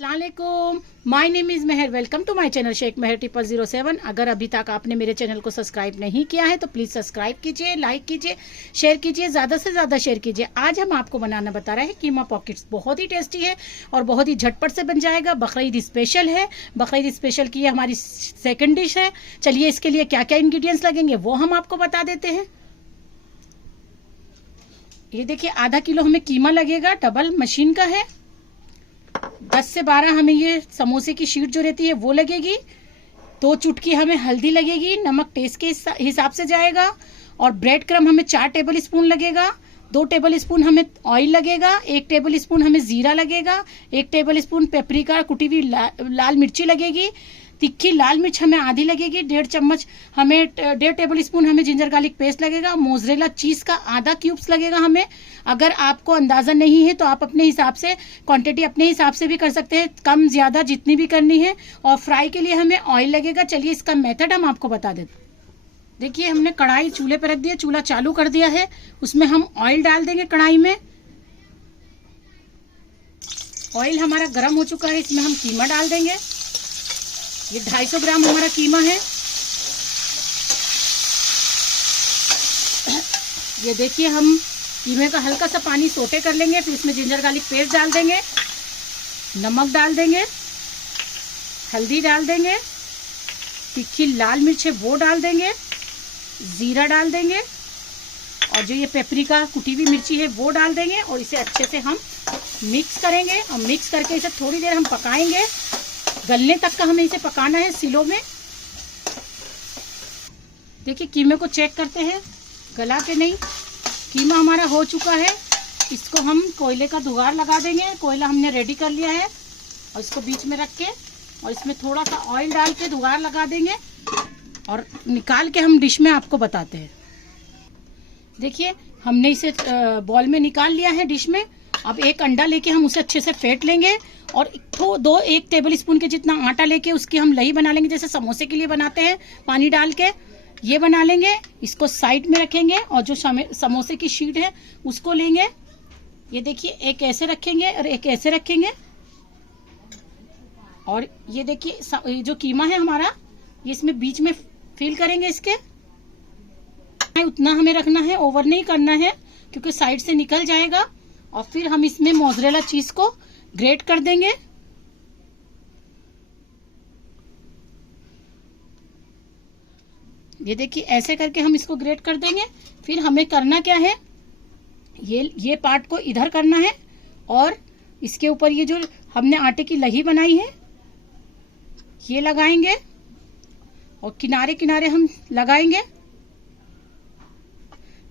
अस्सलाम वालेकुम, my name is Mehar. Welcome to my channel Sheikh Mehar 007। अगर अभी तक आपने मेरे चैनल को सब्सक्राइब नहीं किया है तो प्लीज़ सब्सक्राइब कीजिए, लाइक कीजिए, शेयर कीजिए, ज़्यादा से ज़्यादा शेयर कीजिए। आज हम आपको बनाना बता रहे हैं कीमा पॉकेट्स। बहुत ही टेस्टी है और बहुत ही झटपट से बन जाएगा। बकरीद स्पेशल है। बकरीद स्पेशल की हमारी सेकेंड डिश है। चलिए इसके लिए क्या क्या इंग्रेडिएंट्स लगेंगे वो हम आपको बता देते हैं। ये देखिए, आधा किलो हमें कीमा लगेगा, डबल मशीन का है। 10 से 12 हमें ये समोसे की शीट जो रहती है वो लगेगी। 2 चुटकी हमें हल्दी लगेगी, नमक टेस्ट के हिसाब से जाएगा। और ब्रेड क्रम हमें 4 टेबल स्पून लगेगा। 2 टेबल स्पून हमें ऑयल लगेगा। 1 टेबल स्पून हमें जीरा लगेगा। 1 टेबल स्पून पेपरिका कुटी हुई लाल मिर्ची लगेगी। तिखी लाल मिर्च हमें आधी लगेगी। 1.5 चम्मच हमें 1.5 टेबल स्पून हमें जिंजर गार्लिक पेस्ट लगेगा। मोज़रेला चीज का आधा क्यूब्स लगेगा हमें। अगर आपको अंदाजा नहीं है तो आप अपने हिसाब से क्वांटिटी अपने हिसाब से भी कर सकते हैं, कम ज्यादा जितनी भी करनी है। और फ्राई के लिए हमें ऑयल लगेगा। चलिए इसका मेथड हम आपको बता देते हैं। देखिए, हमने कढ़ाई चूल्हे पर रख दिया, चूल्हा चालू कर दिया है। उसमें हम ऑयल डाल देंगे कढ़ाई में। ऑयल हमारा गर्म हो चुका है, इसमें हम कीमा डाल देंगे। ये 250 ग्राम हमारा कीमा है। ये देखिए, हम कीमे का हल्का सा पानी सोटे कर लेंगे। फिर इसमें जिंजर गार्लिक पेस्ट डाल देंगे, नमक डाल देंगे, हल्दी डाल देंगे, तीखी लाल मिर्च है वो डाल देंगे, जीरा डाल देंगे, और जो ये पेपरिका कुटी हुई मिर्ची है वो डाल देंगे। और इसे अच्छे से हम मिक्स करेंगे। और मिक्स करके इसे थोड़ी देर हम पकाएंगे। गलने तक का हमें इसे पकाना है सिलो में। देखिए, कीमे को चेक करते हैं गला के नहीं। कीमा हमारा हो चुका है। इसको हम कोयले का जुगाड़ लगा देंगे। कोयला हमने रेडी कर लिया है और इसको बीच में रख के और इसमें थोड़ा सा ऑयल डाल के जुगाड़ लगा देंगे और निकाल के हम डिश में आपको बताते हैं। देखिए, हमने इसे बॉल में निकाल लिया है डिश में। अब एक अंडा लेके हम उसे अच्छे से फेंट लेंगे और 1 टेबल स्पून के जितना आटा लेके उसकी हम लही बना लेंगे, जैसे समोसे के लिए बनाते हैं पानी डाल के। ये बना लेंगे, इसको साइड में रखेंगे। और जो समोसे की शीट है उसको लेंगे। ये देखिए, एक ऐसे रखेंगे और एक ऐसे रखेंगे। और ये देखिए, जो कीमा है हमारा, ये इसमें बीच में फिल करेंगे। इसके उतना हमें रखना है, ओवर नहीं करना है क्योंकि साइड से निकल जाएगा। और फिर हम इसमें मोज़रेला चीज को ग्रेट कर देंगे। ये देखिए, ऐसे करके हम इसको ग्रेट कर देंगे। फिर हमें करना क्या है, ये पार्ट को इधर करना है और इसके ऊपर ये जो हमने आटे की लही बनाई है ये लगाएंगे और किनारे किनारे हम लगाएंगे।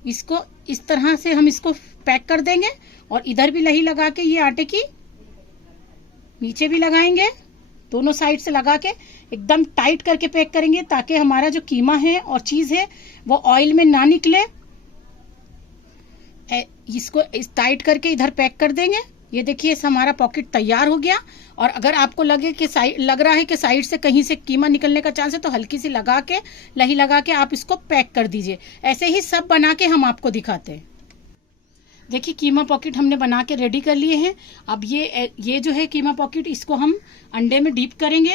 इसको इस तरह से हम इसको पैक कर देंगे। और इधर भी लही लगा के ये आटे की नीचे भी लगाएंगे। दोनों साइड से लगा के एकदम टाइट करके पैक करेंगे ताकि हमारा जो कीमा है और चीज है वो ऑयल में ना निकले। इसको इस टाइट करके इधर पैक कर देंगे। ये देखिए, हमारा पॉकेट तैयार हो गया। और अगर आपको लग रहा है कि साइड से कहीं से कीमा निकलने का चांस है तो हल्की सी लगा के लही लगा के आप इसको पैक कर दीजिए। ऐसे ही सब बना के हम आपको दिखाते हैं। देखिए, कीमा पॉकेट हमने बना के रेडी कर लिए हैं। अब ये जो है कीमा पॉकेट, इसको हम अंडे में डीप करेंगे।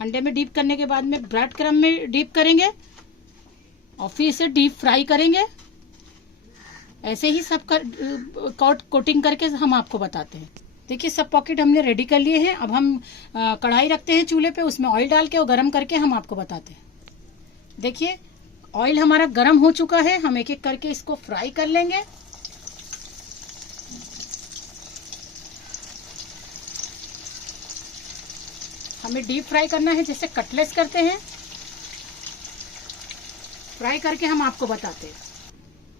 अंडे में डीप करने के बाद में ब्रेड क्रम में डीप करेंगे और फिर इसे डीप फ्राई करेंगे। ऐसे ही सब कोटिंग करके हम आपको बताते हैं। देखिए, सब पॉकेट हमने रेडी कर लिए हैं। अब हम कढ़ाई रखते हैं चूल्हे पे, उसमें ऑयल डाल के और गर्म करके हम आपको बताते हैं। देखिए, ऑयल हमारा गर्म हो चुका है। हम एक एक करके इसको फ्राई कर लेंगे। हमें डीप फ्राई करना है, जैसे कटलेट्स करते हैं। फ्राई करके हम आपको बताते हैं।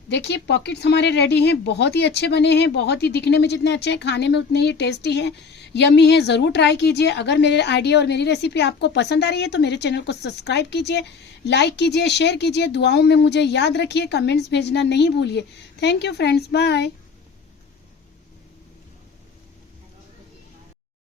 देखिए, पॉकेट्स हमारे रेडी हैं। बहुत ही अच्छे बने हैं। बहुत ही दिखने में जितने अच्छे हैं, खाने में उतने ही टेस्टी हैं, यम्मी हैं। ज़रूर ट्राई कीजिए। अगर मेरे आइडिया और मेरी रेसिपी आपको पसंद आ रही है तो मेरे चैनल को सब्सक्राइब कीजिए, लाइक कीजिए, शेयर कीजिए। दुआओं में मुझे याद रखिए, कमेंट्स भेजना नहीं भूलिए। Thank you friends, bye.